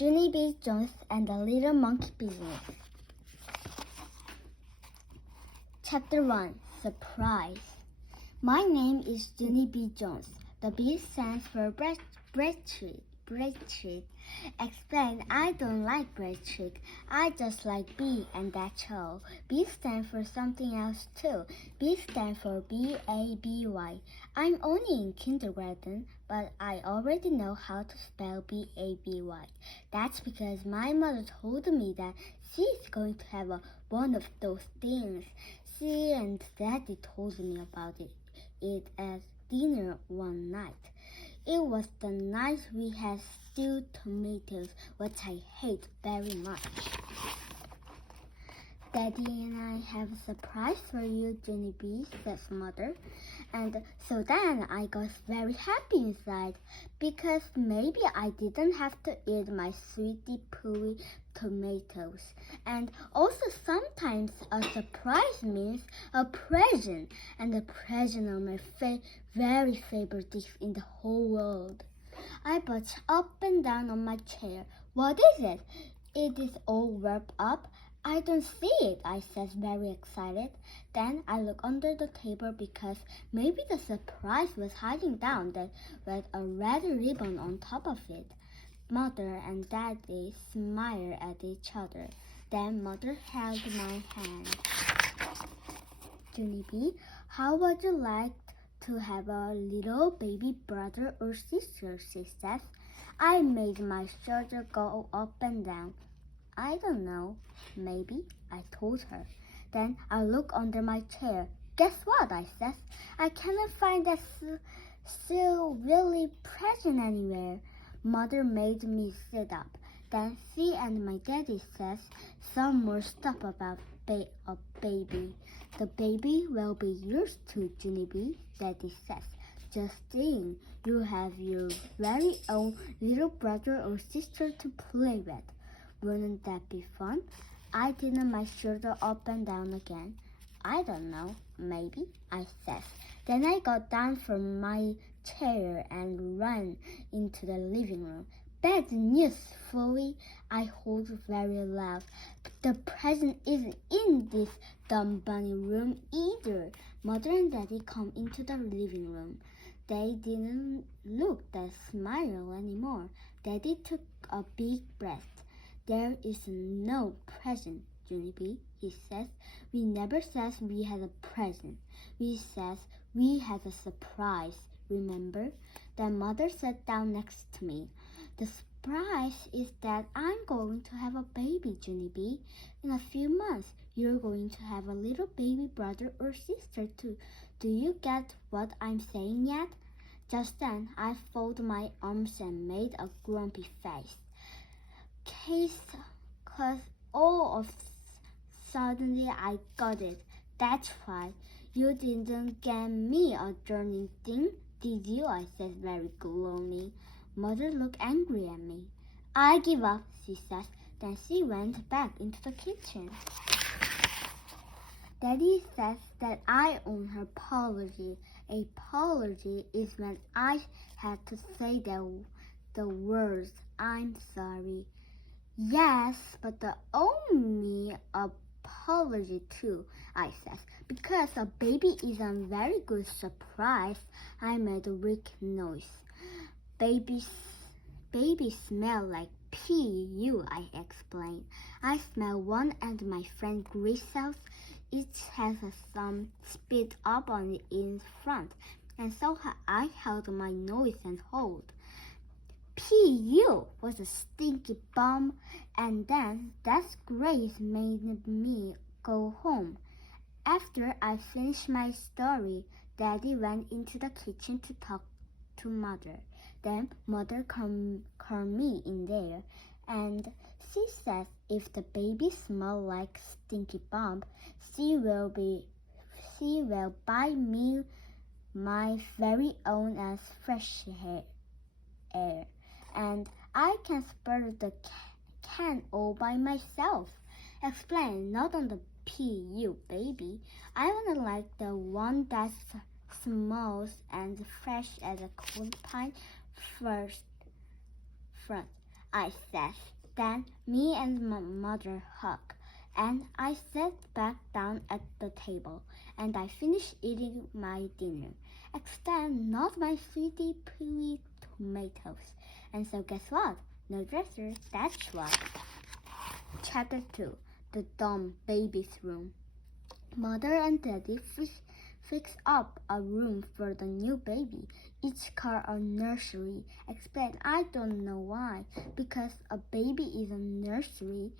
쥬니비존스 and the Little Monkey Business. Chapter 1. Surprise. My name is Junibijon스. The B stands for bread treat. Explain, I don't like bread treat. I just like B and that's all. B stands for something else too. B stands for B-A-B-Y. I'm only in kindergarten, but I already know how to spell B-A-B-Y. That's because my mother told me that she's going to have one of those things. She and Daddy told me about it at dinner one night. It was the night we had stewed tomatoes, which I hate very much. Daddy and I have a surprise for you, Jnie, says Mother. And so then I got very happy inside, because maybe I didn't have to eat my sweetie pooey tomatoes. And also sometimes a surprise means a present, and a present are my very favorite dish in the whole world. I bounced up and down on my chair. What is it? It is all wrapped up. I don't see it, I said, very excited. Then I looked under the table because maybe the surprise was hiding down there with a red ribbon on top of it. Mother and Daddy smiled at each other. Then Mother held my hand. Jnie, how would you like to have a little baby brother or sister, she says. I made my shoulder go up and down. I don't know. Maybe, I told her. Then I looked under my chair. Guess what, I said. I cannot find that silly present anywhere. Mother made me sit up. Then she and my daddy says some more stuff about a baby. The baby will be yours too, Jnie, Daddy says. Just think, you have your very own little brother or sister to play with. Wouldn't that be fun? I did my shoulder up and down again. I don't know, maybe, I said. Then I got down from my chair and ran into the living room. Bad news, Chloe, I called very loud. The present isn't in this dumb bunny room either. Mother and Daddy come into the living room. They didn't look that smile anymore. Daddy took a big breath. There is no present, Jnie, he says. We never said we had a present. We said we had a surprise, remember? Then Mother sat down next to me. The surprise is that I'm going to have a baby, Jnie. In a few months, you're going to have a little baby brother or sister too. Do you get what I'm saying yet? Just then, I folded my arms and made a grumpy face. Cause all of suddenly I got it. That's why you didn't get me a journey thing, did you? I said very gloomy. Mother looked angry at me. I give up, she said. Then she went back into the kitchen. Daddy says that I owe her apology. Apology is when I had to say the words, I'm sorry. Yes, but the owe me apology too, I said, because a baby is a very good surprise. I made a weak noise. Babies smell like pee, I explained. I smell one and my friend Grisel's. Each has some spit up on it in front, and so I held my nose and hold. P.U. was a stinky bomb, and then that Grace made me go home. After I finished my story, Daddy went into the kitchen to talk to Mother. Then Mother called me in there, and she said if the baby smells like stinky bomb, she will buy me my very own as fresh air. And I can spur the can all by myself. Explain, not on the P.U. baby. I want to like the one that smells and fresh as a cold pine front. I said. Then me and my mother hugged, and I sat back down at the table, and I finished eating my dinner, except not my sweetie peewee tomatoes. And so guess what? No dresser, that's what. Chapter 2. The Dumb Baby's Room. Mother and Daddy fixed up a room for the new baby, each called a nursery, except I don't know why, because a baby is a nursery.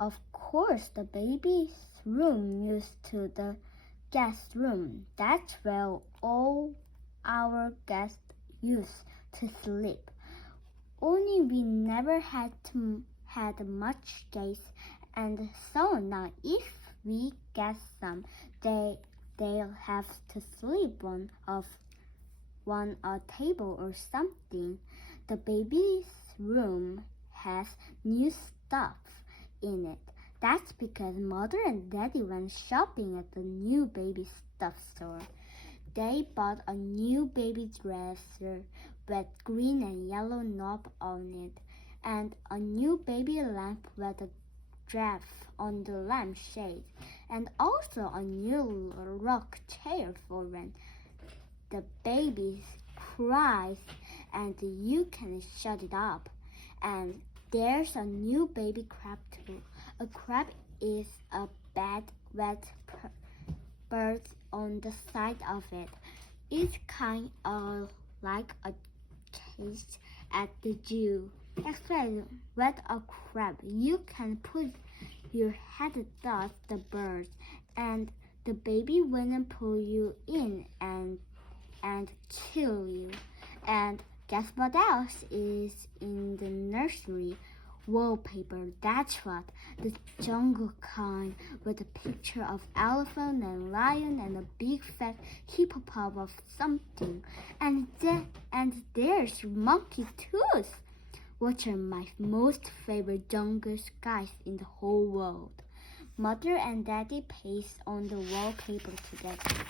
Of course, the baby's room used to the guest room. That's where all our guests used to sleep. Only we never had much guests, and so now if we get some, they'll have to sleep on a table or something. The baby's room has new stuff in it. That's because Mother and Daddy went shopping at the new baby stuff store. They bought a new baby dresser with green and yellow knob on it, and a new baby lamp with a giraffe on the lampshade, and also a new rock chair for when the baby cries and you can shut it up. And there's a new baby crab too. A crab is a bad wet bird on the side of it. It's kind of like a cage at the zoo. Except with a crab, you can put your head above the bird, and the baby wouldn't pull you in and kill you. And guess what else is in the nursery? Wallpaper, that's what. The jungle kind with a picture of elephant and lion and a big fat hippopotame of something. And there's monkey too, which are my most favorite jungle skies in the whole world. Mother and Daddy paste on the wallpaper together.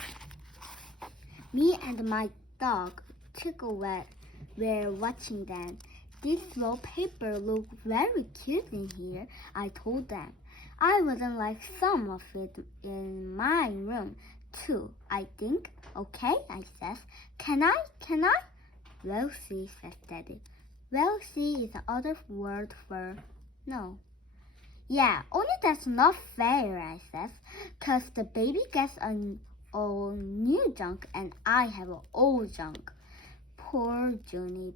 Me and my dog Tickle were watching them. This wallpaper looked very cute in here, I told them. I wouldn't like some of it in my room, too, I think. Okay, I says. Can I? Well, see, says Daddy. Well, see is another word for no. Yeah, only that's not fair, I says, 'cause the baby gets all new junk and I have old junk. Poor Junie,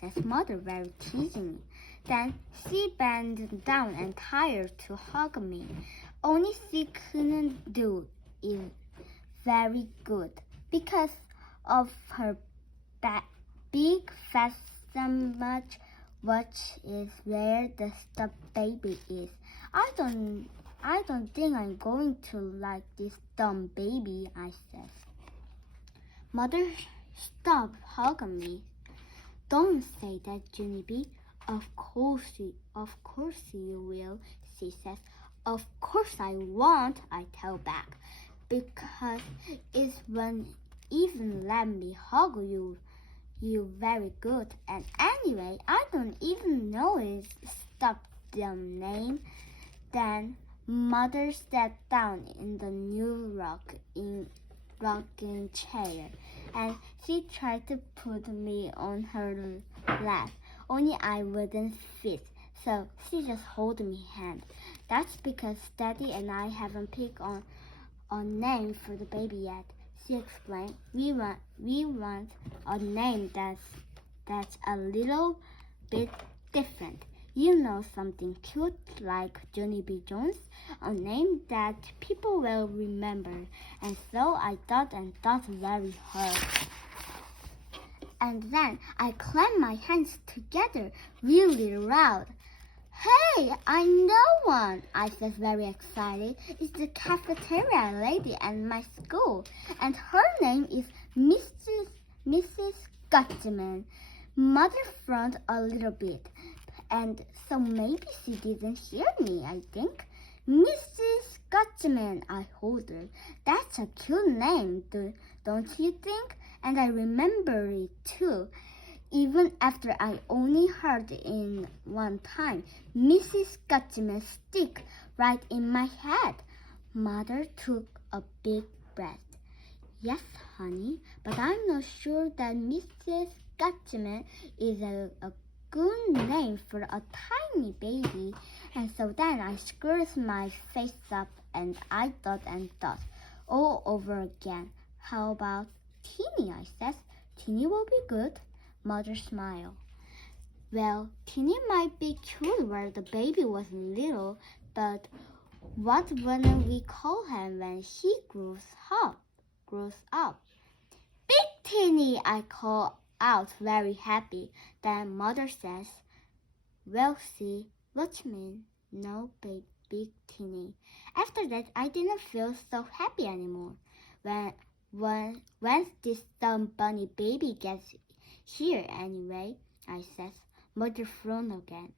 says Mother very teasingly. Then she bent down and tried to hug me. Only she couldn't do it very good because of her big fat stomach, which is where the stuffed baby is. I don't think I'm going to like this dumb baby, I said. Mother stopped hugging me. Don't say that, Junie. Of course you will, she says. Of course I won't, I tell back, because it won't even let me hug you very good. And anyway, I don't even know its stuffed name. Then Mother sat down in the new rocking chair, and she tried to put me on her lap, only I wouldn't fit, so she just held my hand. That's because Daddy and I haven't picked on a name for the baby yet, she explained. We want a name that's a little bit different. You know, something cute like Junibi존스, a name that people will remember. And so I thought very hard. And then I clapped my hands together really loud. Hey, I know one, I said very excited. It's the cafeteria lady at my school, and her name is Mrs. Gutman. Mother frowned a little bit, and so maybe she didn't hear me, I think. Mrs. Gutman, I told her. That's a cute name, don't you think? And I remember it too. Even after I only heard it one time, Mrs. Gutchman stick right in my head. Mother took a big breath. Yes, honey, but I'm not sure that Mrs. Gutchman is a good name for a tiny baby. And so then I screwed my face up and I thought all over again. How about Teeny, I said. Teeny will be good. Mother smiled. Well, Teeny might be cute where the baby was little, but what wouldn't we call him when he grows up? Big Teeny, I call out very happy. Then Mother says, well, see, what you mean? No, big Teeny. After that, I didn't feel so happy anymore. When this dumb bunny baby gets here anyway, I said. Mother frowned again.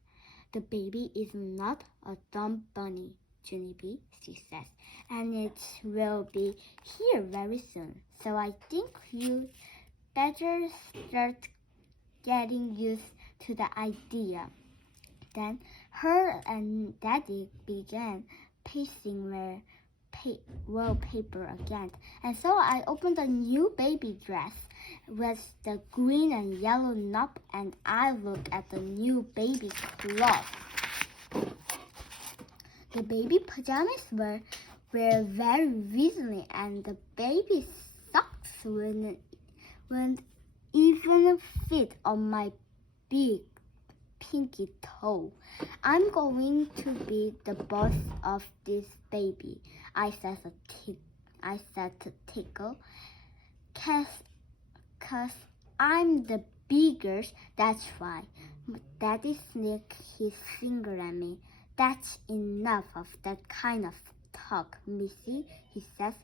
The baby is not a dumb bunny, Juniby, she says, and it will be here very soon. So I think you better start getting used to the idea. Then her and Daddy began pacing wallpaper again, and so I opened a new baby dress with the green and yellow knob, and I looked at the new baby clothes. The baby pajamas were very recently, and the baby socks wouldn't even fit on my big pinky toe. I'm going to be the boss of this baby, I said to Tickle, cause I'm the biggest, that's why. Daddy snicked his finger at me. That's enough of that kind of talk, Missy, he says.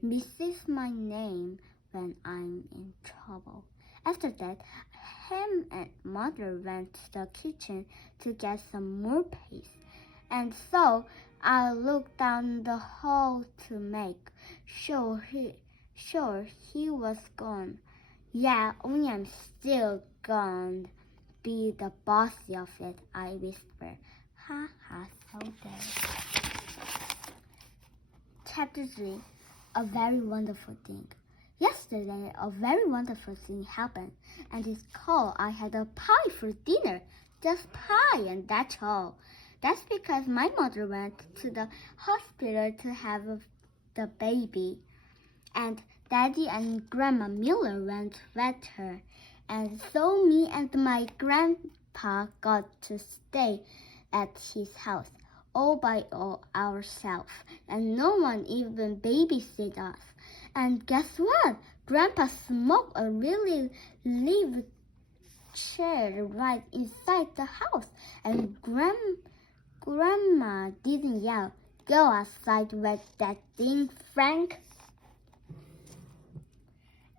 Missy's my name when I'm in trouble. After that, him and Mother went to the kitchen to get some more paste, and so I looked down the hall to make sure he was gone. Yeah, only I'm still gonna be the bossy of it, I whispered. Ha ha, so dead. Chapter 3. A very wonderful thing. Yesterday, a very wonderful thing happened, and it's called I had a pie for dinner. Just pie, and that's all. That's because my mother went to the hospital to have the baby, and Daddy and Grandma Miller went with her, and so me and my grandpa got to stay at his house all by ourselves, and no one even babysit us. And guess what? Grandpa smoked a really live chair right inside the house, and Grandma didn't yell, "Go outside with that thing, Frank."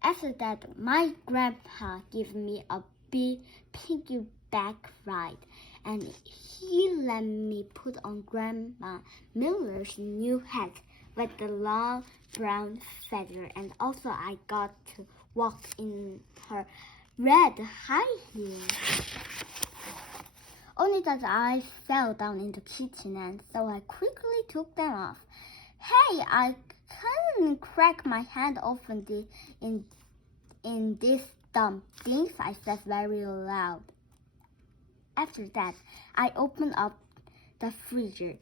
After that, my grandpa gave me a big piggyback ride, and he let me put on Grandma Miller's new hat with the long brown feather, and also I got to walk in her red high heels. Only that I fell down in the kitchen, and so I quickly took them off. Hey, I couldn't crack my hand open in these dumb things, I said very loud. After that, I opened up the freezer,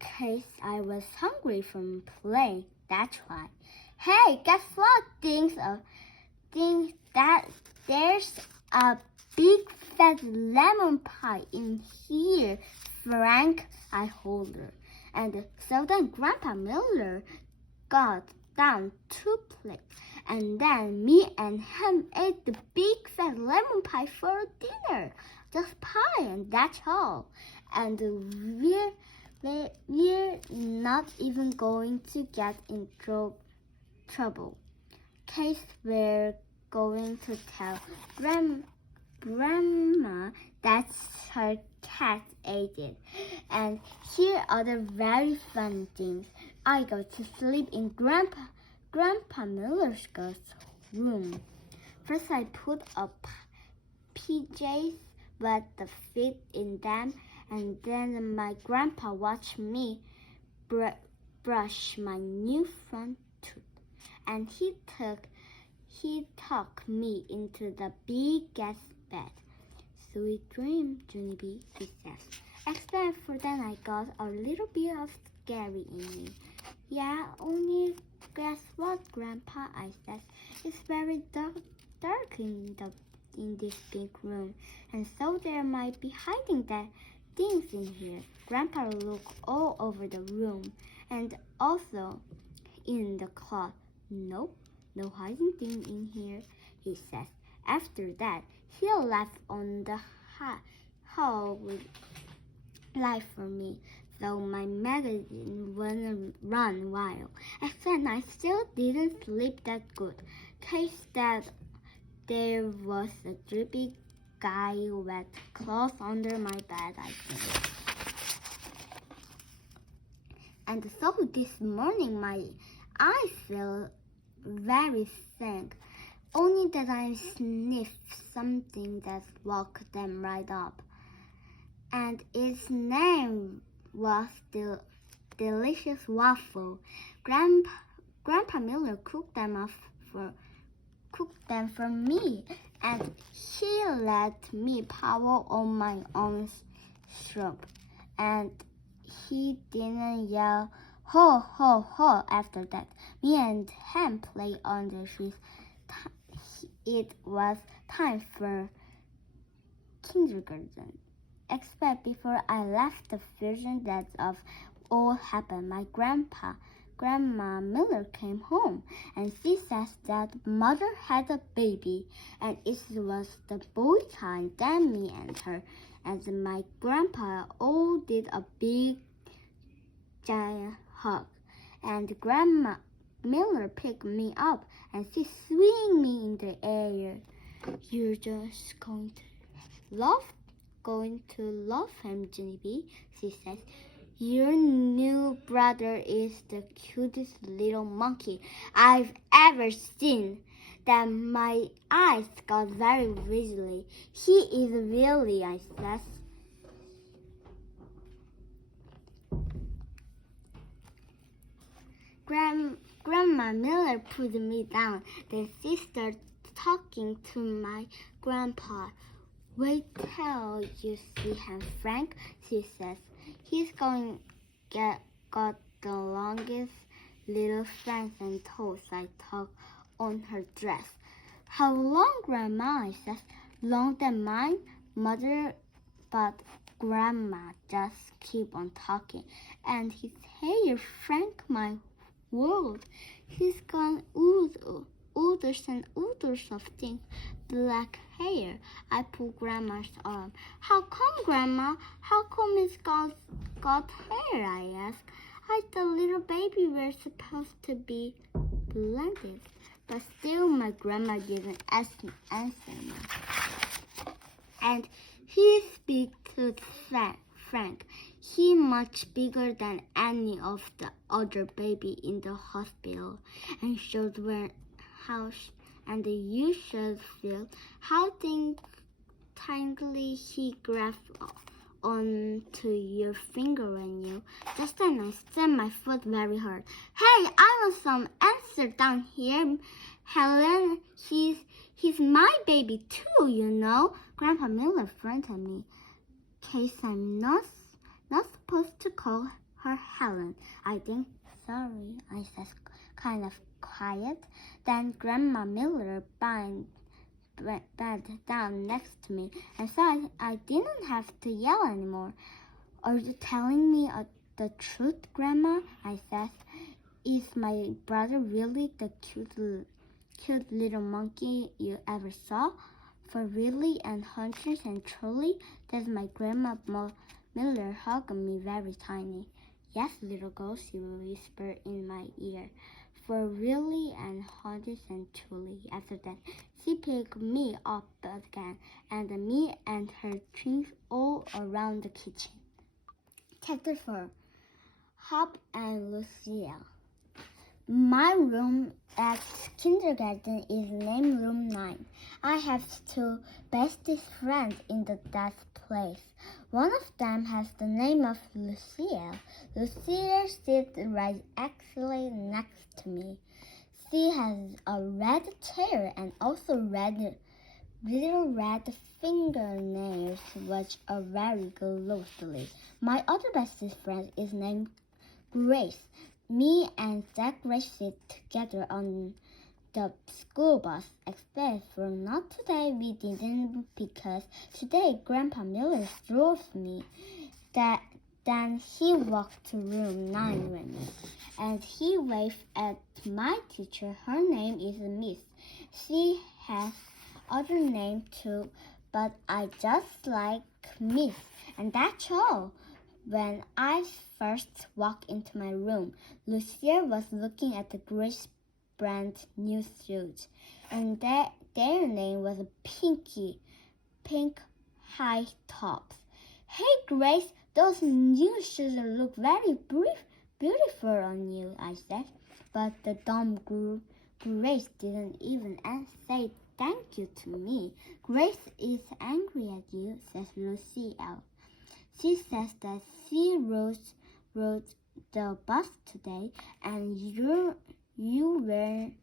case I was hungry from playing, that's why. Hey, guess what? There's a big fat lemon pie in here, Frank, I told her. And so then Grandpa Miller got down 2 plates, and then me and him ate the big fat lemon pie for dinner. Just pie, and that's all. And we're not even going to get in trouble. Case we're going to tell Grandma that her cat ate it. And here are the very fun things. I go to sleep in Grandpa Miller's room. First I put a PJs with the feet in them, and then my grandpa watched me brush my new front tooth, and he took me into the biggest bed. Sweet dream, Junie, he says. Except for that I got a little bit of scary in me. Yeah, only guess what, Grandpa, I said. It's very dark in this big room, and so there might be hiding things in here. Grandpa looked all over the room, and also in the closet. Nope, no hiding thing in here, he says. After that, he left on the hall with life for me, though my magazine wouldn't run wild. Except I still didn't sleep that good. Case that there was a drippy guy with clothes under my bed, I think. And so this morning my eyes feel very thick. Only that I sniffed something that woke them right up. And its name was the delicious waffle. Grandpa Miller cooked them for me, and he let me pour on my own syrup. And he didn't yell ho ho ho after that. Me and him played on the street. It was time for kindergarten. Except before I left, the version that of all happened. My Grandma Miller came home, and she says that mother had a baby, and it was the boy child. Then me and her and my grandpa all did a big giant hug, and Grandma Miller picked me up, and she swung me in the air. You're just going to love him, Jnie, she says. Your new brother is the cutest little monkey I've ever seen. Then my eyes got very wiggly. He is really, I says. Grandma Miller put me down. Then she started talking to my grandpa. Wait till you see him, Frank, she says. He's got the longest little fans and toes I tuck on her dress. How long, Grandma? I says. Longer than mine, Mother, but Grandma just keep on talking. And his hair, Frank, my world. He's got oodles and oodles of thick black hair. I pull Grandma's arm. How come, Grandma? How come it's got hair? I ask. I thought little baby were supposed to be blended. But still my grandma didn't answer me. And he speaks to Frank. He much bigger than any of the other baby in the hospital, and shows where house, and you should feel how tightly he grabs onto your finger when you. Just then I stamped my foot very hard. Hey, I want some answer down here, Helen. He's my baby too, you know. Grandpa Miller fronted me. Case I'm not supposed to call her Helen. I think. Sorry, I said kind of quiet. Then Grandma Miller bent down next to me, and so I didn't have to yell anymore. Are you telling me the truth, Grandma? I said. Is my brother really the cute little monkey you ever saw? For really and hunches and truly, does my Grandma Miller hug me very tiny? Yes, little girl, she whispered in my ear. For really and hunches and truly. After that, she picked me up again, and me and her twins all around the kitchen. Chapter 4. Hop and Lucille. My room at kindergarten is named Room 9. I have two bestest friends in that place. One of them has the name of Lucille. Lucille sits right actually next to me. She has a red hair and also little red fingernails which are very closely. My other bestest friend is named Grace. Me and that Grace sit together on the school bus, except for not today we didn't because today Grandpa Miller drove me. Then he walked to room 9 with me, and he waved at my teacher. Her name is Miss. She has other name too, but I just like Miss, and that's all. When I first walked into my room, Lucia was looking at the Grace brand new shoes, and their name was pink high tops. Hey Grace, those new shoes look very beautiful on you, I said. But the dumb Grace didn't even say thank you to me. Grace is angry at you, says Lucille. She says that she rode the bus today and you weren't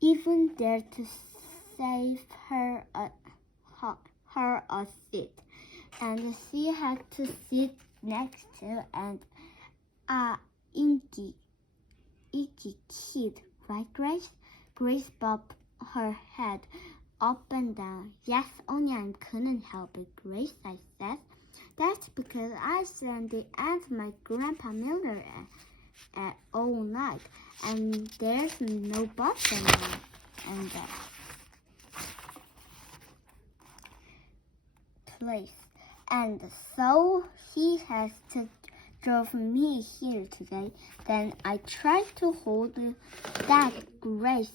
even there to save her a seat. And she had to sit next to an inky kid, right Grace? Grace bobbed her head up and down. Yes, only I couldn't help it, Grace, I said. That's because I spent the end of my Grandpa Miller at all night, and there's no bus anymore. And place. And so he has to drove me here today. Then I tried to hold that Grace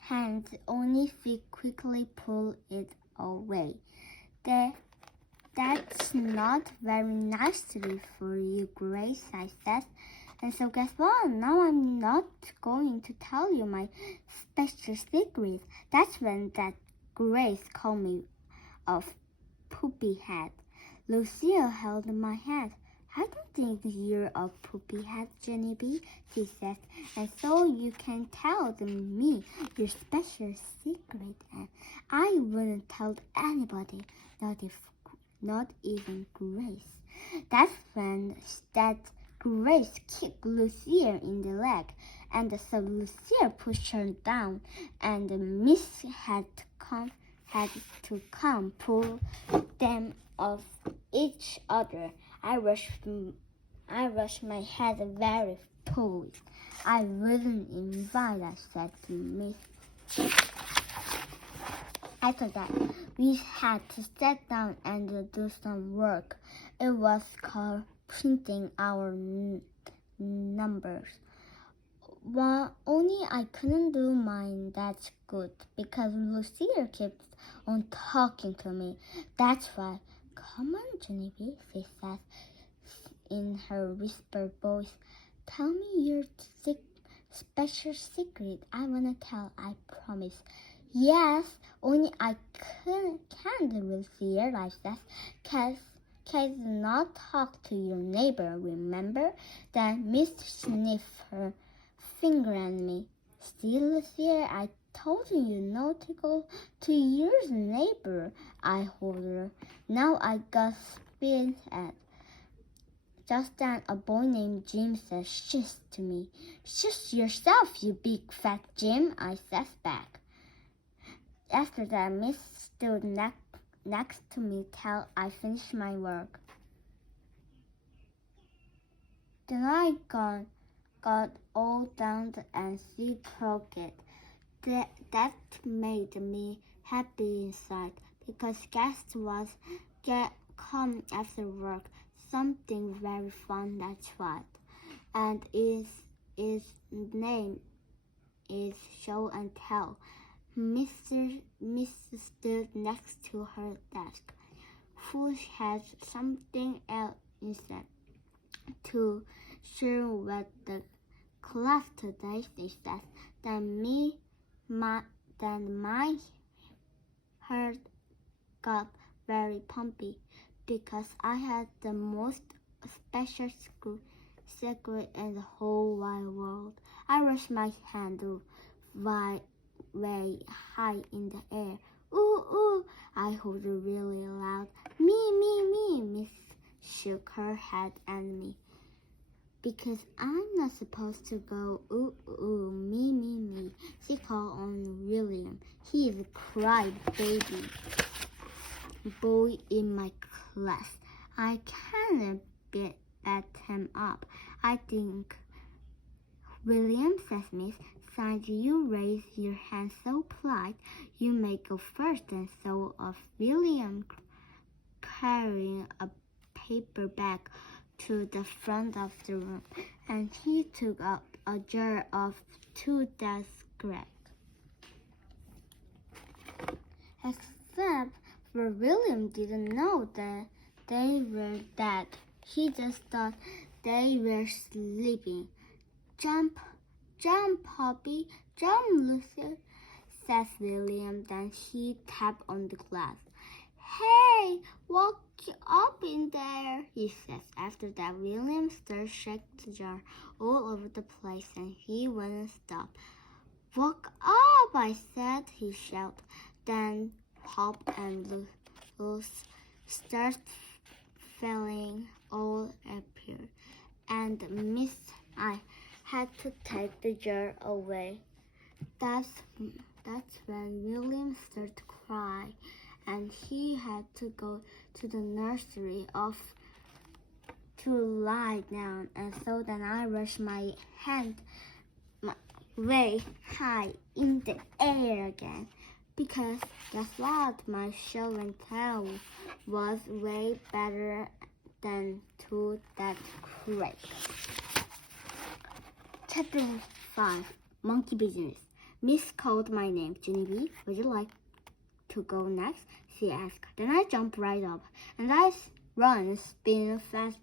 hands, only she quickly pulled it away. That's not very nice for you, Grace, I said. And so guess what? Now I'm not going to tell you my special secret. That's when that Grace called me a poopy head. Lucille held my hand. I don't think you're a poopy head, Jnie, she said. And so you can tell me your special secret, and I wouldn't tell anybody, not even Grace. That's when that Grace kicked Lucille in the leg, and so Lucille pushed her down, and Miss had to come pull them off each other. I rushed my head very pulled. I wouldn't invite, I said to Miss. After that, we had to sit down and do some work. It was called printing our numbers. Only I couldn't do mine that good because Lucille kept on talking to me. That's why. Come on, Jnie, she said in her whisper voice. Tell me your special secret. I wanna tell, I promise. Yes, only I can't, Lucille, I said. Cats not talk to your neighbor, remember? Then Miss sniffed her finger at me. See, Lucille, I told you not to go to your neighbor, I told her. Now I got spit at. Just then a boy named Jim said shush to me. Shush yourself, you big fat Jim, I said back. After that, Miss stood next to me till I finished my work. Then I got all done and she broke it. That made me happy inside because guess what? Come after work, something very fun, that's what. And his name is Show and Tell. Mrs. stood next to her desk, who had something else instead. to share with the class today, she said. Then my heart got very pumpy because I had the most special secret in the whole wide world. I raised my hand way high in the air. Ooh, ooh, I howled really loud. Me. Miss shook her head at me. Because I'm not supposed to go, ooh, me. She called on William. He is a cry-baby boy in my class. I can't bat him up. I think William, says Miss. Since you raise your hand so polite, you may go first. And so of William carrying a paper bag to the front of the room, and he took up a jar of 2 death grapes. Except for William didn't know that they were dead. He just thought they were sleeping. Jump, Poppy, jump, Lucy, says William. Then he tapped on the glass. Hey, walk up in there, he says. After that, William started shaking the jar all over the place, and he wouldn't stop. Walk up, I said, he shouted. Then Pop and Lucy started falling all appeared, and Miss I had to take the jar away. That's when William started to cry, and he had to go to the nursery to lie down. And so then I raised my hand way high in the air again. Because guess what? My show and tell was way better than to that crate. Chapter 5, Monkey Business. Miss called my name. Junie, would you like to go next? She asked. Then I jumped right up, and I ran, spinning fast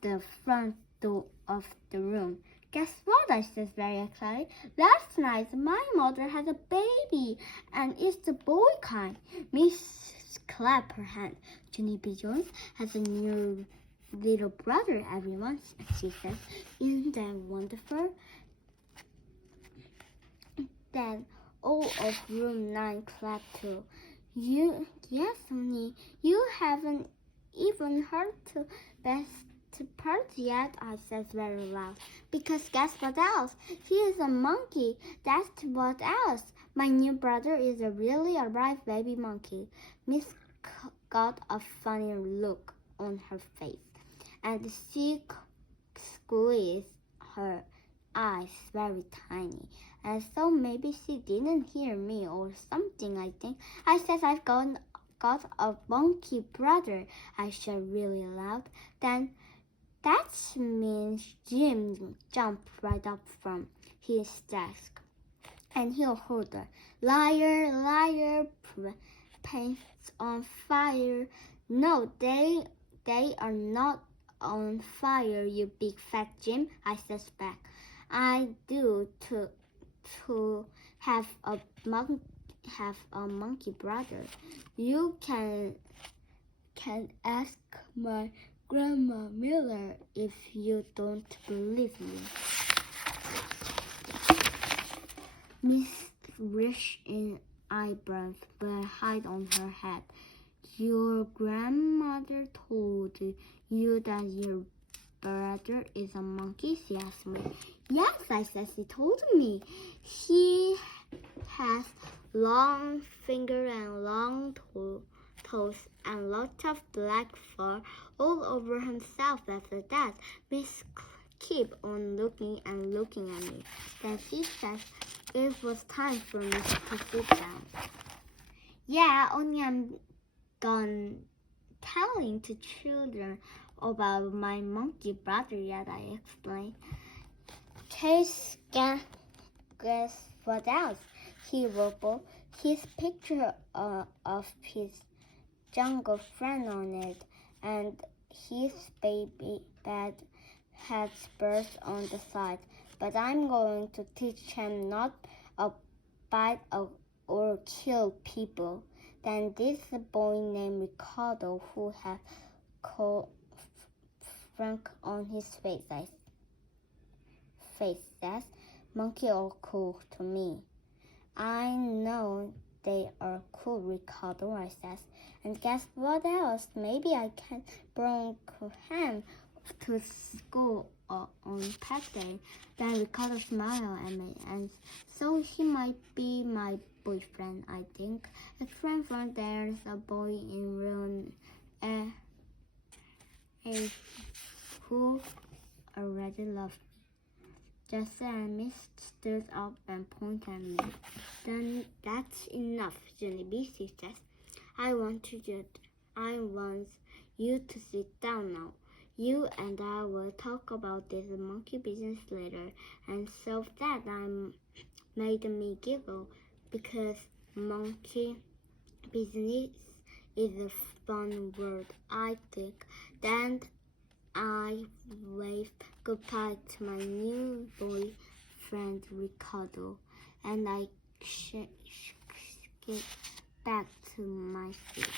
the front door of the room. Guess what? I said, very excited. Last night, my mother had a baby, and it's the boy kind. Miss clapped her hand. Junibi존스 has a new little brother every month, she said. Isn't that wonderful? Then all of room 9 clapped too. Yes, honey, you haven't even heard the best part yet, I said very loud. Because guess what else? He is a monkey. That's what else. My new brother is a really alive baby monkey. Miss got a funny look on her face, and she squeezed her eyes very tiny. And so maybe she didn't hear me or something, I think. I said I've got a monkey brother, I said really loud. Then that means Jim jumped right up from his desk, and he hollered, liar, liar, pants on fire. No, they are not on fire, you big fat Jim, I said back. I do to have a monkey brother. You can ask my Grandma Miller if you don't believe me. Miss Rich in eyebrows were high on her head. Your grandmother told you that your brother is a monkey, she asked me. Yes, I said, she told me. He has long fingers and long toes and lots of black fur all over himself. After that, Miss kept on looking and looking at me. Then she said it was time for me to sit down. Yeah, only I'm done telling to children about my monkey brother yet, I explained. Case guess what else? He wrote his picture of his jungle friend on it, and his baby bed has birds on the side, but I'm going to teach him not to bite or kill people. Then this boy named Ricardo, who had Frank on his face, says, "Monkey are cool to me." "I know they are cool, Ricardo," I says. "And guess what else? Maybe I can bring him to school on pet day." Then Ricardo smiled at me, and so he might be my boyfriend, I think. A friend from there's a boy in room A who already loved me. Just then Miss stood up and pointed at me. "Then that's enough, Junie," she says. I want you to sit down now. You and I will talk about this monkey business later." And so that made me giggle, because monkey business is a fun word, I think. Then I waved goodbye to my new boyfriend Ricardo, and I skipped back to my seat.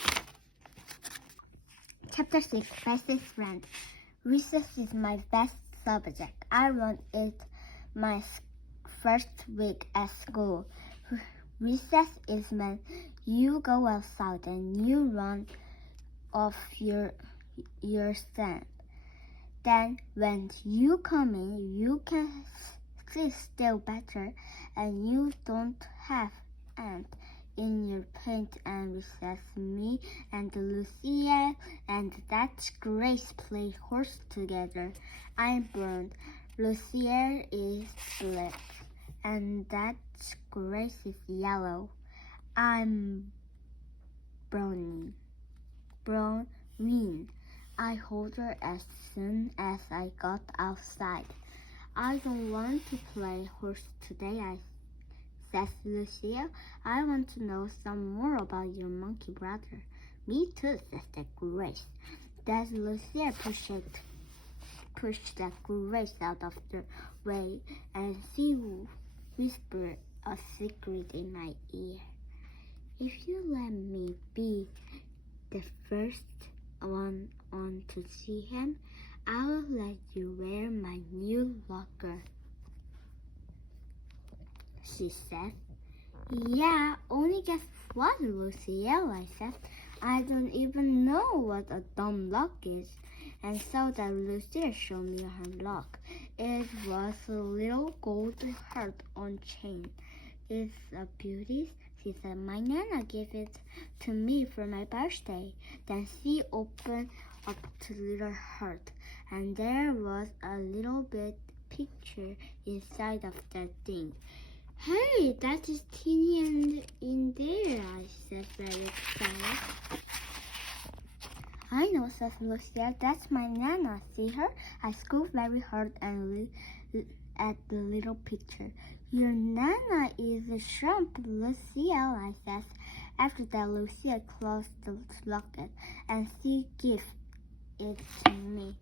Chapter 6, Bestest Friend. Recess is my best subject. I learned it my first week at school. Recess is when you go outside and you run off your stand. Then when you come in, you can sit still better, and you don't have ants in your paint. And recess, me and Lucia and that Grace play horse together. I'm blonde, Lucia is black, and that Grace is yellow. I'm brownie. I hold her as soon as I got outside. "I don't want to play horse today," says Lucia. "I want to know some more about your monkey brother." "Me too," says the Grace. Then Lucia pushed the Grace out of the way, and she whispered a secret in my ear. "If you let me be the first one on to see him, I'll let you wear my new locker," she said. "Yeah, only guess what, Lucia," I said. "I don't even know what a dumb lock is." And so that Lucia showed me her lock. It was a little gold heart on chain. "It's a beauty," she said. "My Nana gave it to me for my birthday." Then she opened up the little heart, and there was a little bit picture inside of that thing. "Hey, that is Teeny in there," I said, very excited. "I know," says Lucia. "That's my Nana. See her?" I scooped very hard and at the little picture. "Your Nana is a shrimp, Lucia," I said. After that, Lucia closed the locket, and she gave it to me.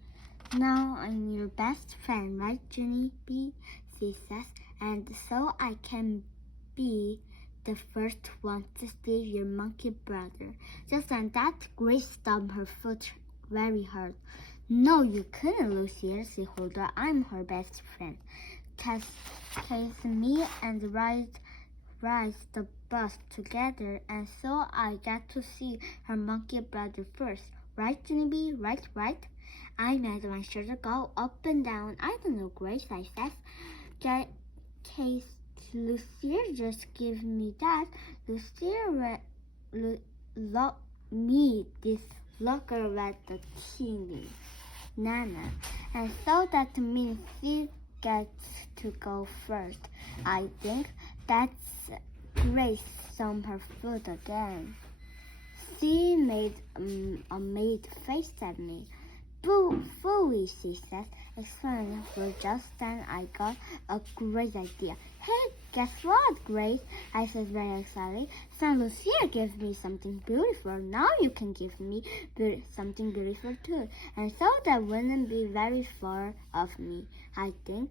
"Now I'm your best friend, right, Junie B?" she says. "And so I can be the first one to see your monkey brother." Just then that Grace stamped her foot very hard. "No, you couldn't, Lucia," she told her. "I'm her best friend. Cause me and ride the bus together, and so I got to see her monkey brother first. Right, Junie B? Right? I made my shoulder go up and down. "I don't know, Grace," I said. Case Lucia just give me that. Lucia me this locker with the teeny Nana, and so that means she gets to go first. I think that's Grace on her foot again. She made a made face at me. "Boo, phooey," she says. Explaining, for just then I got a great idea. "Hey, Guess what, Grace? I said very excited. San Lucia gives me something beautiful. Now you can give me something beautiful too. And so that wouldn't be very far of me. I think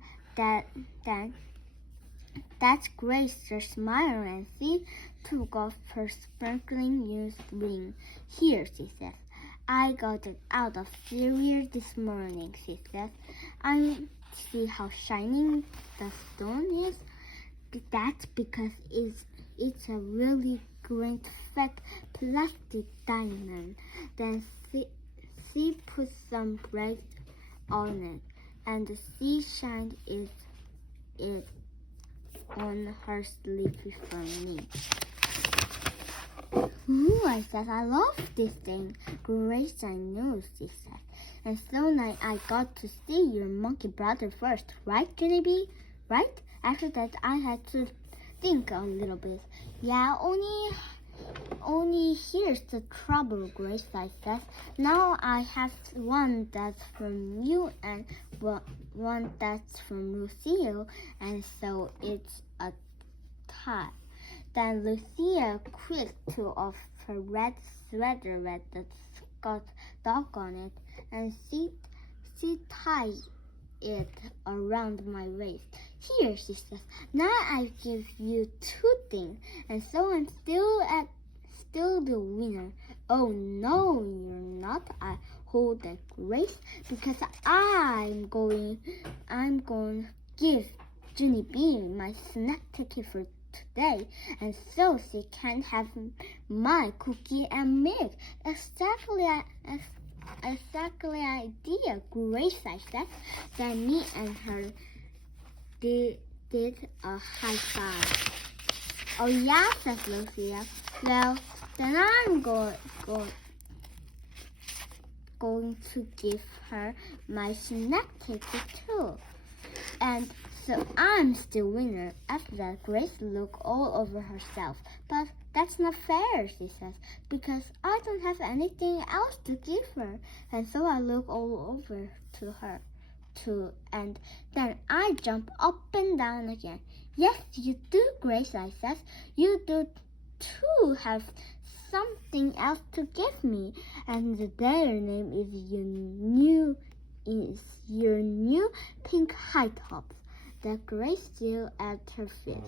that's Grace just smiled and she took off her sparkling used ring. Here, she says. I got it out of cereal this morning, she says. See how shining the stone is? That's because it's a really great fat plastic diamond. Then she put some braid on it, and she shined it on her sleeve for me. Ooh, I said, I love this thing. Grace, I know, she said. And so now I got to see your monkey brother first, right, Junie? Right? After that, I had to think a little bit. Yeah, only here's the trouble, Grace, I said. Now I have one that's from you and one that's from Lucille, and so it's a tie. Then Lucia quick took off her red sweater with the Scott dog on it, and she tied it around my waist. Here, she says, now I give you two things, and so I'm still the winner. Oh no, you're not. I hold the Grace because I'm going give Jourdnie my snack ticket for today, and so she can have my cookie and milk. Exactly idea, Grace, I said. Then me and her did a high five. Oh yeah, says Lucia. Well, then I'm going to give her my snack ticket too. And so I'm still winner. After that, Grace looked all over herself. But that's not fair, she says, because I don't have anything else to give her. And so I look all over to her too. And then I jump up and down again. Yes, you do, Grace, I says. You do too have something else to give me. And their name is your new pink high tops. The Grace still at her feet.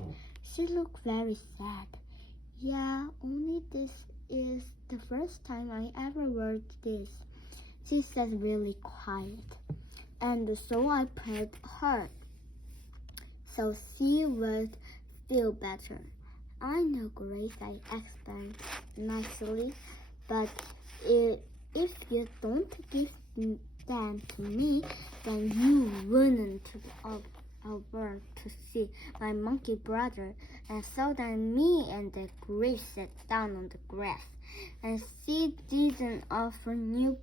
She looked very sad. Yeah, only this is the first time I ever wore this, she said really quiet. And so I pet her so she would feel better. I know, Grace, I explained nicely, but if you don't give them to me, then you wouldn't over to see my monkey brother. And so then me and the Grace sat down on the grass, and she didn't offer new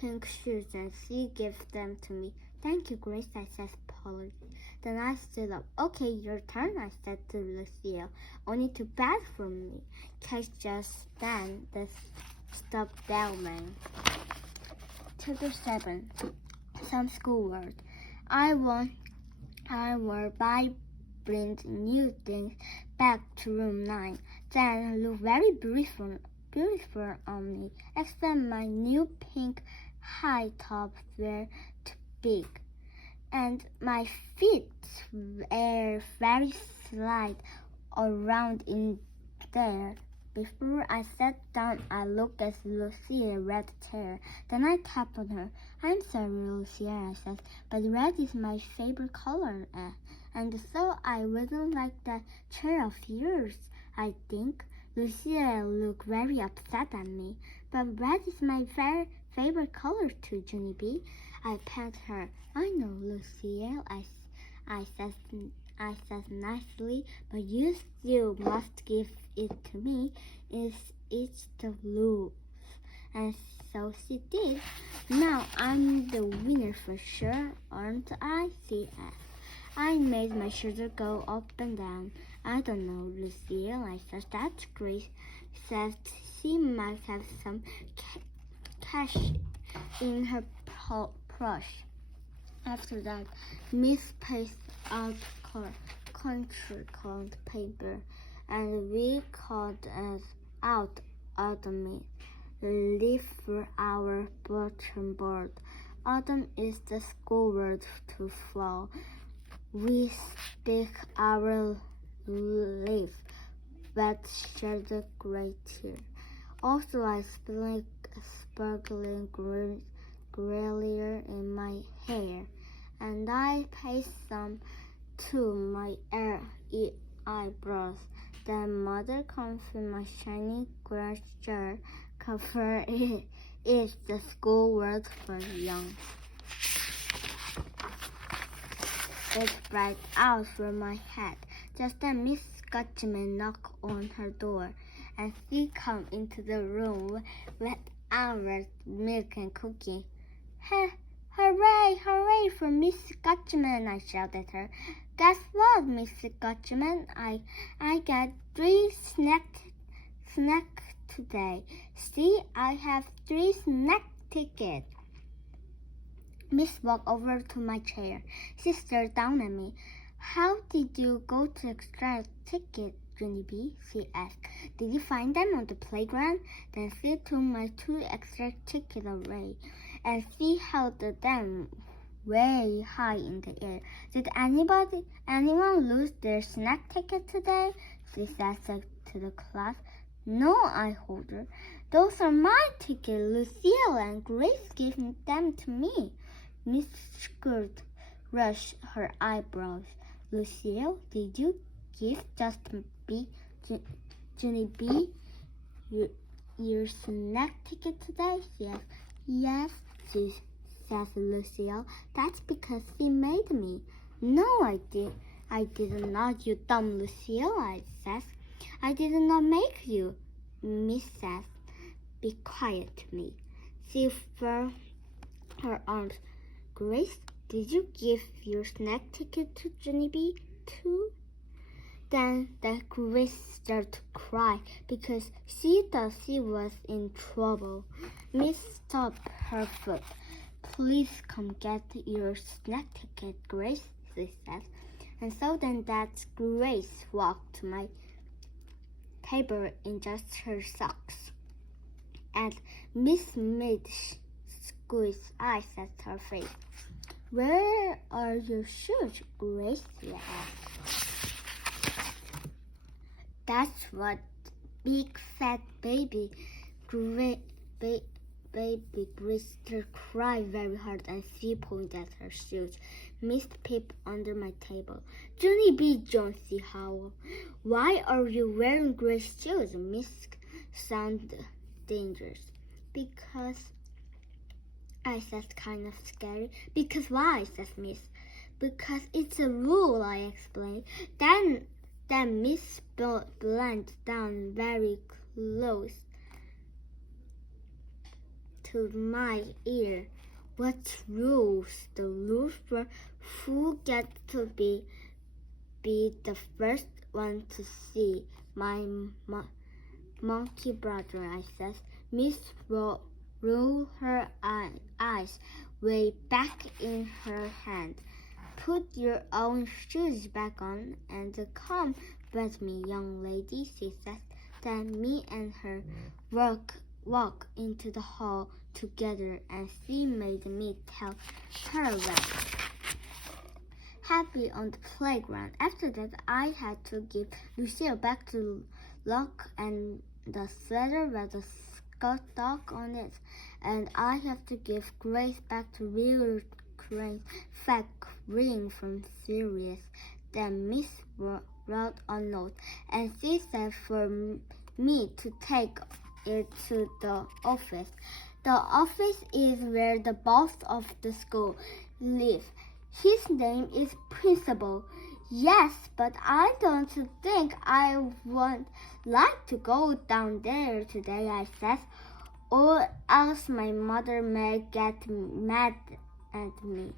pink shoes, and she gave them to me. Thank you, Grace, I said politely. Then I stood up. Okay, your turn, I said to Lucille. Only too bad for me. Just then the stop bell rang. Chapter 7. Some schoolwork. I will bring new things back to room 9. Then look very beautiful on me. Except my new pink high tops were too big, and my feet were very slight around in there. Before I sat down, I looked at Lucia's red chair. Then I tapped on her. I'm sorry, Lucia, I said, but red is my favorite color, and so I wouldn't like that chair of yours, I think. Lucia looked very upset at me. But red is my favorite color too, Junie. I pat her. I know, Lucia, I said nicely, but you still must give it to me. It's the rules. And so she did. Now I'm the winner for sure, aren't I? She asked. I made my shoulder go up and down. I don't know, Lucille, I said. That's Grace said she might have some cash in her purse. After that, Miss passed out country called paper, and we cut it out autumn leaf for our bottom board. Autumn is the school word to fall. We speak our leaf, but shed a great tear. Also, I speak sparkling grelier in my hair, and I paste some to my eyebrows. Then mother comes with my shiny grass jar, cover it is the school word for young. It bright out from my head. Just then Miss Scotchman knocked on her door, and she come into the room with our milk and cookie. Hooray, hooray for Miss Scotchman, I shouted at her. Guess what, Miss Scotchman? I got 3 snacks today. See, I have 3 snack tickets. Miss walked over to my chair. She stared down at me. How did you go to extra ticket, Junie? She asked. Did you find them on the playground? Then she took my 2 extra tickets away, and she held them way high in the air. Did anyone lose their snack ticket today? She said to the class. No, I hold her. Those are my tickets. Lucille and Grace gave them to me. Miss Skirt rushed her eyebrows. Lucille, did you give Junie your snack ticket today? She asked. Yes, says Lucille. That's because she made me. No, I did not, you dumb Lucille, I says. I did not make you, Miss says. Be quiet to me. She furled her arms. Grace, did you give your snack ticket to Junie too? Then Grace started to cry because she thought she was in trouble. Miss stopped her foot. Please come get your snack ticket, Grace, she said. And so then that Grace walked to my table in just her socks. And Miss made squeeze eyes at her face. Where are your shoes, Grace? She asked. That's what big fat baby Grace cried very hard, and she pointed at her shoes. Miss peeped under my table. Ջունիբի존ս, she howled. Why are you wearing Grace's shoes? Miss sounded dangerous. Because, I said, kind of scary. Because why? Says Miss. Because it's a rule, I explained. Then Miss bent down very close to my ear. What rules? The rules were who gets to be the first one to see my monkey brother, I says. Miss rolled her eyes way back in her hand. Put your own shoes back on and come with me, young lady, she said. Then me and her walk into the hall together, and she made me tell her around. Happy on the playground. After that, I had to give Lucille back to Locke and the sweater with the Scott dog on it, and I have to give Grace back to real Crane's fat ring from Sirius. Then Miss wrote a note, and she said for me to take it to the office. The office is where the boss of the school lives. His name is Principal. Yes, but I don't think I would like to go down there today, I said, or else my mother may get mad at me.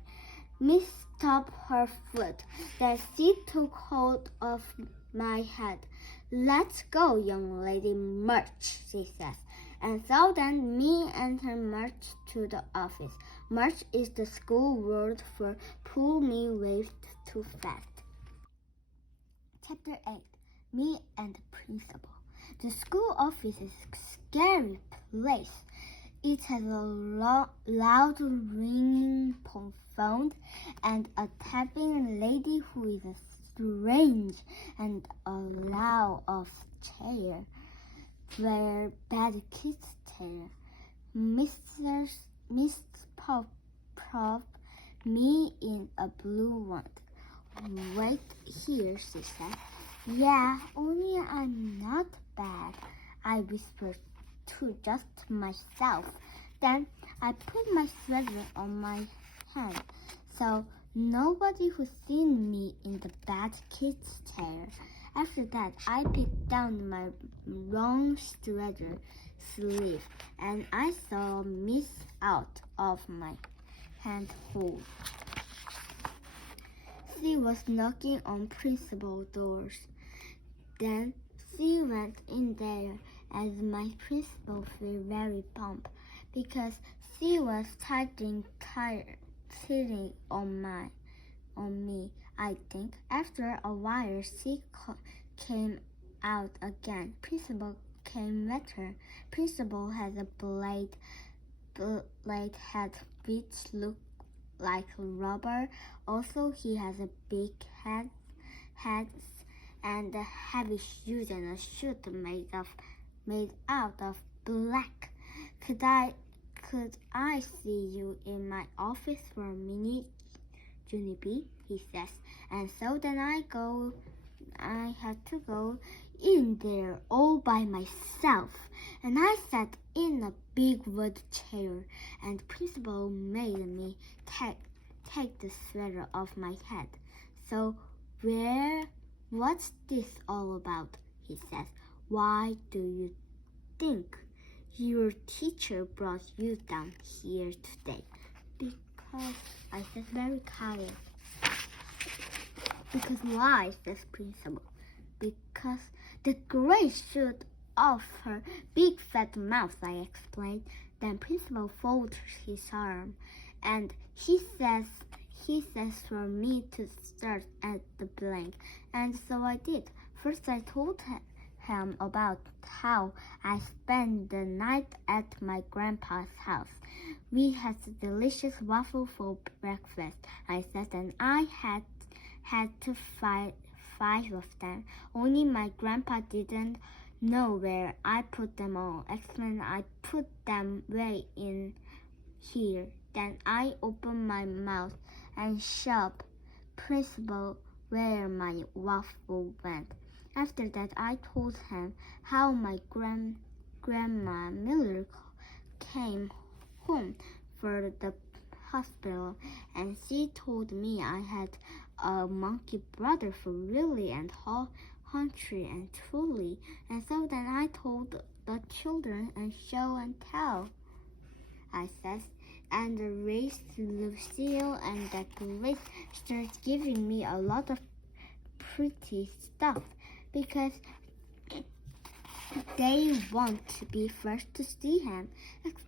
Miss stopped her foot. Then she took hold of my head. Let's go, young lady, march, she says. And so then me and her marched to the office. March is the school word for pull me way too fast. Chapter 8. Me and the Principal. The school office is a scary place. It has a loud ringing phone and a tapping lady who is strange and a loud of chair where bad kids stare. Mr. Pop, me in a blue one. Wait here, she said. Yeah, only I'm not bad, I whispered to just myself. Then I put my sweater on my hand, so nobody would see me in the bad kid's chair. After that, I picked down my wrong sweater sleeve, and I saw miss out of my handhold. She was knocking on principal doors. Then she went in there, as my principal felt very pumped because she was sitting on me. I think after a while she came out again. Principal came with her. Principal has a blade head which looked like rubber. Also, he has a big head and heavy shoes and a suit made out of black. Could I see you in my office for a minute, Junie, he says. And so then I had to go in there all by myself. And I sat in a big wood chair, and Principal made me take the sweater off my head. So what's this all about? He says. Why do you think your teacher brought you down here today? Because, I said very quiet. Because why? Says Principal. Because the gray shoot off her big fat mouth, I explained. Then Principal folded his arm, and he says for me to start at the blank, and so I did. First I told him about how I spent the night at my grandpa's house. We had delicious waffle for breakfast, I said, and I had to five of them. Only my grandpa didn't know where I put them all. Explained I put them way in here. Then I opened my mouth and showed Principal where my waffle went. After that, I told him how my grandma Miller came home for the hospital, and she told me I had a monkey brother for really and country and truly. And so then I told the children and show and tell, I says, and raised Lucille and the police started giving me a lot of pretty stuff because they want to be first to see him. It's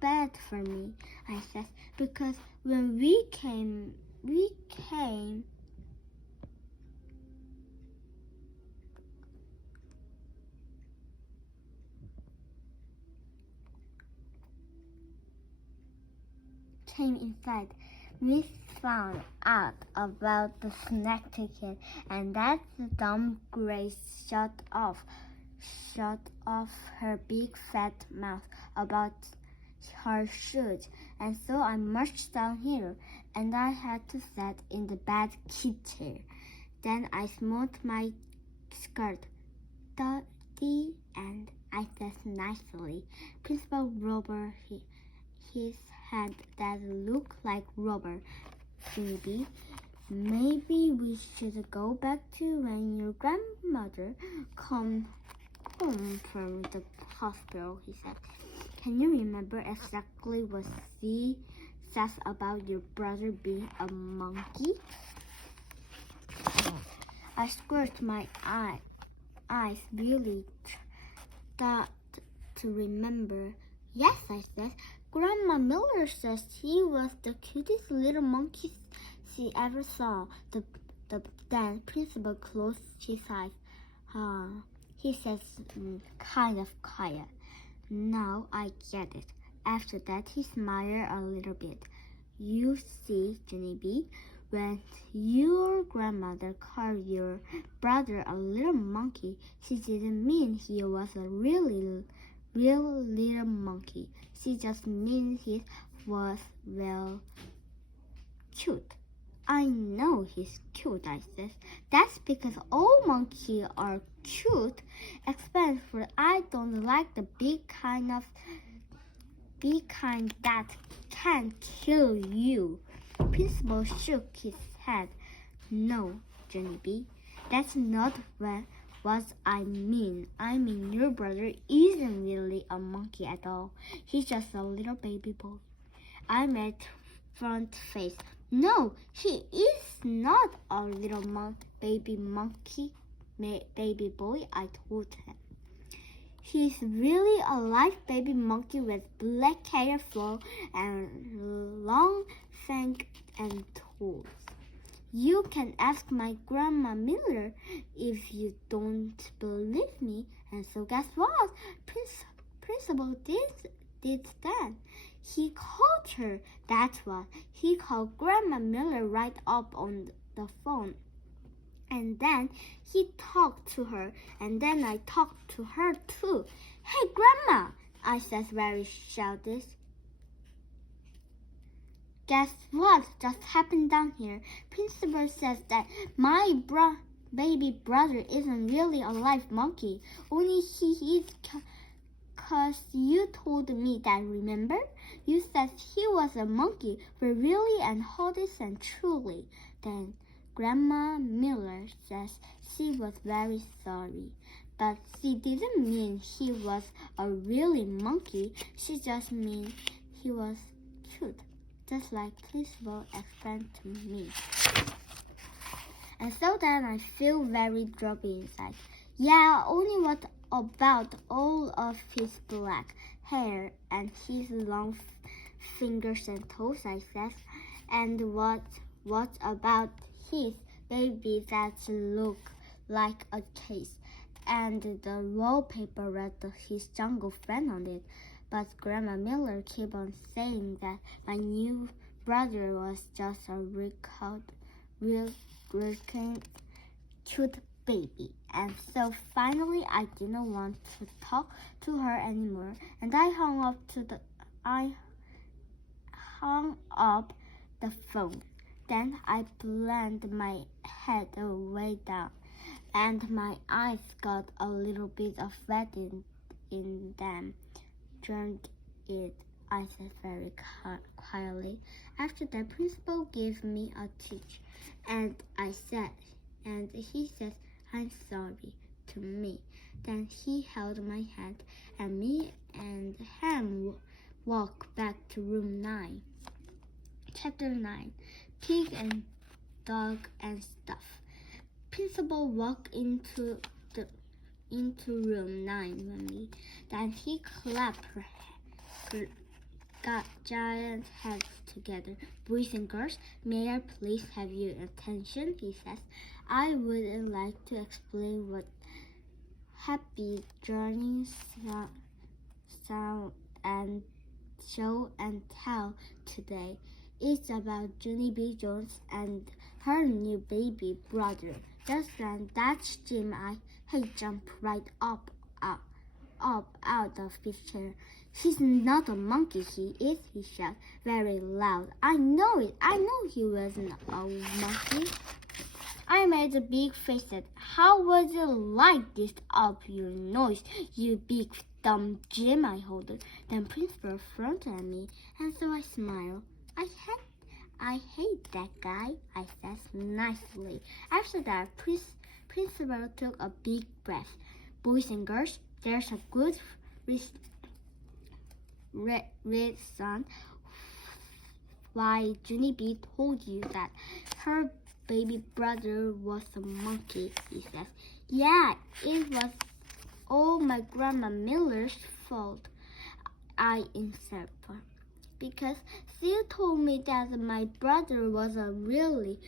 bad for me, I said, because when we came inside, we found out about the snack ticket, and that the dumb Grace shut off her big fat mouth about her shoes. And so I marched down here, and I had to sit in the bad kid chair. Then I smoothed my skirt dirty, and I said nicely, Principal Robert, his head that looked like rubber. Maybe we should go back to when your grandmother come home from the hospital, he said. Can you remember exactly what she says about your brother being a monkey? I squirted my eyes really thought to remember. Yes, I said. Grandma Miller says he was the cutest little monkey she ever saw. The Then principal closed his eyes. He says, kind of quiet. Now I get it. After that, he smiled a little bit. You see, Jourdnie, when your grandmother called your brother a little monkey, she didn't mean he was a real little monkey. She just meant he was, well, cute. I know he's cute, I said. That's because all monkeys are cute, except for I don't like the big kind that can kill you. Principal shook his head. No, Jourdnie, that's not what I mean. I mean your brother isn't really a monkey at all. He's just a little baby boy. I made front face. No, he is not a little baby boy, I told him. He's really a live baby monkey with black hair, fur, and long fangs and toes. You can ask my Grandma Miller if you don't believe me. And so guess what? Principal did then. He called her. That's what. He called Grandma Miller right up on the phone. And then he talked to her. And then I talked to her too. Hey, Grandma, I said very childish. Guess what just happened down here? Principal says that my baby brother isn't really a live monkey. Only he is because you told me that, remember? You said he was a monkey, but really and honest and truly. Then Grandma Miller says she was very sorry. But she didn't mean he was a really monkey. She just meant he was cute, just like Principal explained to me. And so then I feel very droppy inside. Yeah, only what about all of his black hair and his long fingers and toes, I said. And what about his baby that looked like a case? And the wallpaper with his jungle friend on it. But Grandma Miller kept on saying that my new brother was just a real cute baby. And so finally I didn't want to talk to her anymore, and I hung up the phone. Then I bent my head way down, and my eyes got a little bit of wet in them. Dreamed it, I said very quietly. After the principal gave me a teach, and he said, I'm sorry to me. Then he held my hand, and me and him walked back to room 9. Chapter 9, Pig and Dog and Stuff. Principal walked into room 9 with me. Then he clapped her giant hands together. Boys and girls, may I please have your attention, he says. I would like to explain what happy journeys sound and show and tell today. It's about Junibi존스 and her new baby brother. Just then, that's Jim. He jumped right up out of his chair. He's not a monkey, he is, he shouted very loud. I know it. I know he wasn't a monkey. I made a big face at, how would you like this up your nose, you big dumb Jim, I hollered. Then Principal frowned at me, and so I smiled. I hate that guy, I said nicely. After that, Principal took a big breath. Boys and girls, there's a good reason why Jourdnie told you that her baby brother was a monkey, he says. Yeah, it was all my Grandma Miller's fault, I insisted. Because she told me that my brother was a really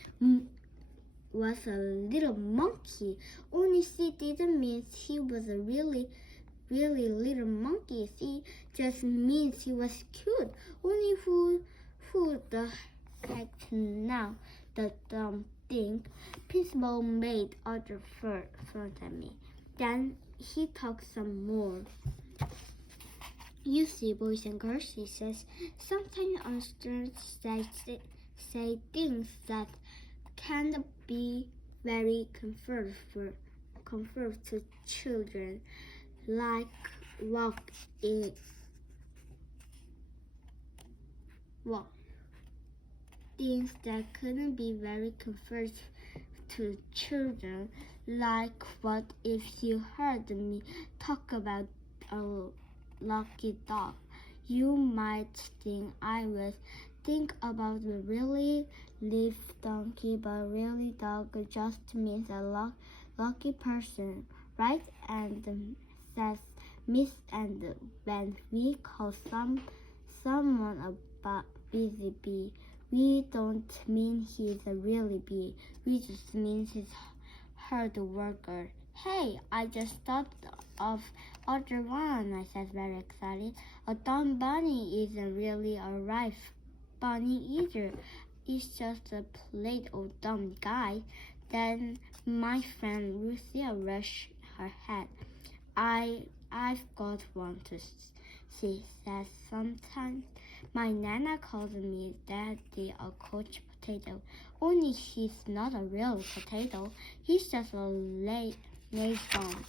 was a little monkey. Only she didn't mean he was a really little monkey. She just means he was cute. Only who the heck now? The dumb thing. Principal made other fun at me. Then he talked some more. You see, boys and girls, he says, sometimes youngsters say things that can be very comfortable to children, like things that couldn't be very comfortable to children, like what if you heard me talk about a lucky dog? You might think I would think about the really live donkey, but really dog just means a lucky person, right? And says Miss, and when we call someone a busy bee, we don't mean he's a really bee. We just mean he's hard worker. Hey, I just thought of other one, I said very excited. A dumb bunny isn't really a right bunny either. It's just a plain old dumb guy. Then my friend Lucia rushed her head. I've got one too, she says sometimes. My nana calls me Daddy a coach potato. Only he's not a real potato. He's just a lazy bone.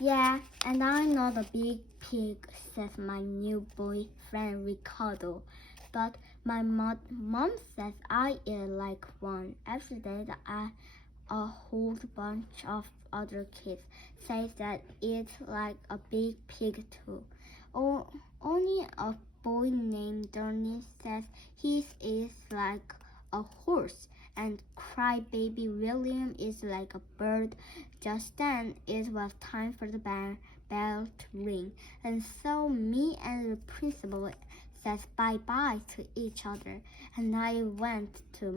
Yeah, and I'm not a big pig, says my new boyfriend Ricardo. But my mom says I eat like one. After that, a whole bunch of other kids say that it's like a big pig too. Only a boy named Johnny says his is like a horse, and crybaby William is like a bird. Just then it was time for the bell to ring, and so me and the principal said bye-bye to each other, and I went to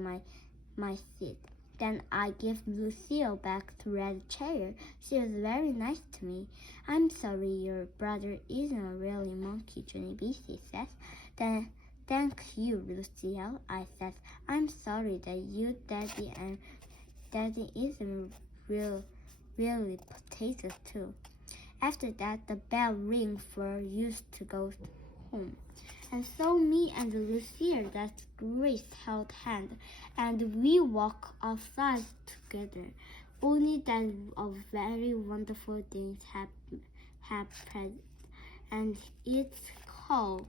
my seat. Then I gave Lucille back the red chair. She was very nice to me. I'm sorry your brother isn't a really monkey, Junie, she says. Then thank you, Lucille, I said. I'm sorry that you daddy isn't really potato too. After that, the bell rang for us to go home. And so me and Lucille, that Grace held hand, and we walked outside together. Only that a very wonderful thing happened, and it's called.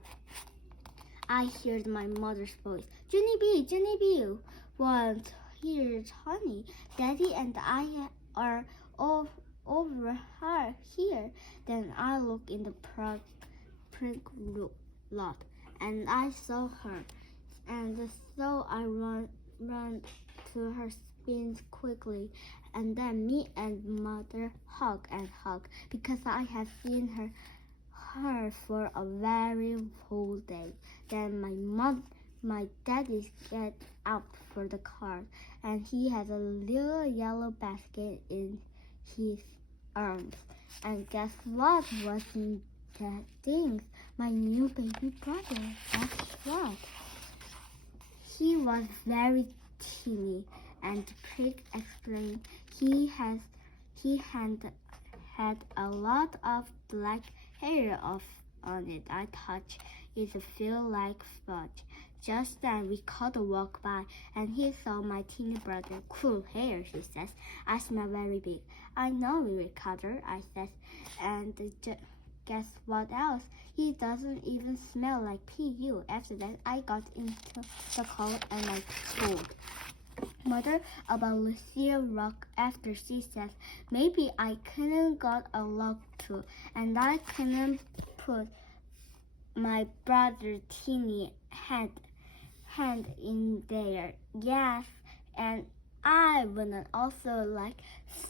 I heard my mother's voice. Junie, what? Here's honey. Daddy and I are over here. Then I looked in the park lot, and I saw her, and so I ran to her spins quickly, and then me and mother hug because I have seen her for a very whole day. Then my daddy get up for the car, and he has a little yellow basket in his arms. And guess what was in that thing? My new baby brother. That's right. He was very teeny, and Prig explained he had a lot of black hair on it. I touched it feel like fudge. Just then Ricardo walked by, and he saw my teeny brother. Cool hair, he says. I smell very big. I know, Ricardo, I says. And guess what else? He doesn't even smell like PU. After that, I got into the car and I told Mother about Lucille Rock after she says maybe I couldn't got a lock too, and I couldn't put my brother Teeny hand in there. Yes, and I wouldn't also like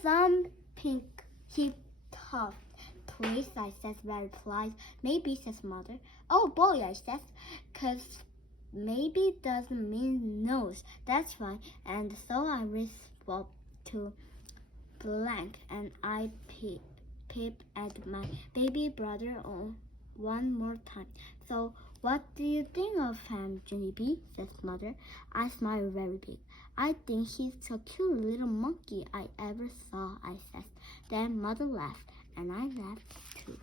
some pink hip top. Please, I says very polite. Maybe, says Mother. Oh boy, I says, 'cause maybe doesn't mean nose. That's why. And so I respond to blank and I peep at my baby brother one more time. So what do you think of him, Junie? Says mother. I smile very big. I think he's the cute little monkey I ever saw, I said. Then mother laughed, and I laughed too.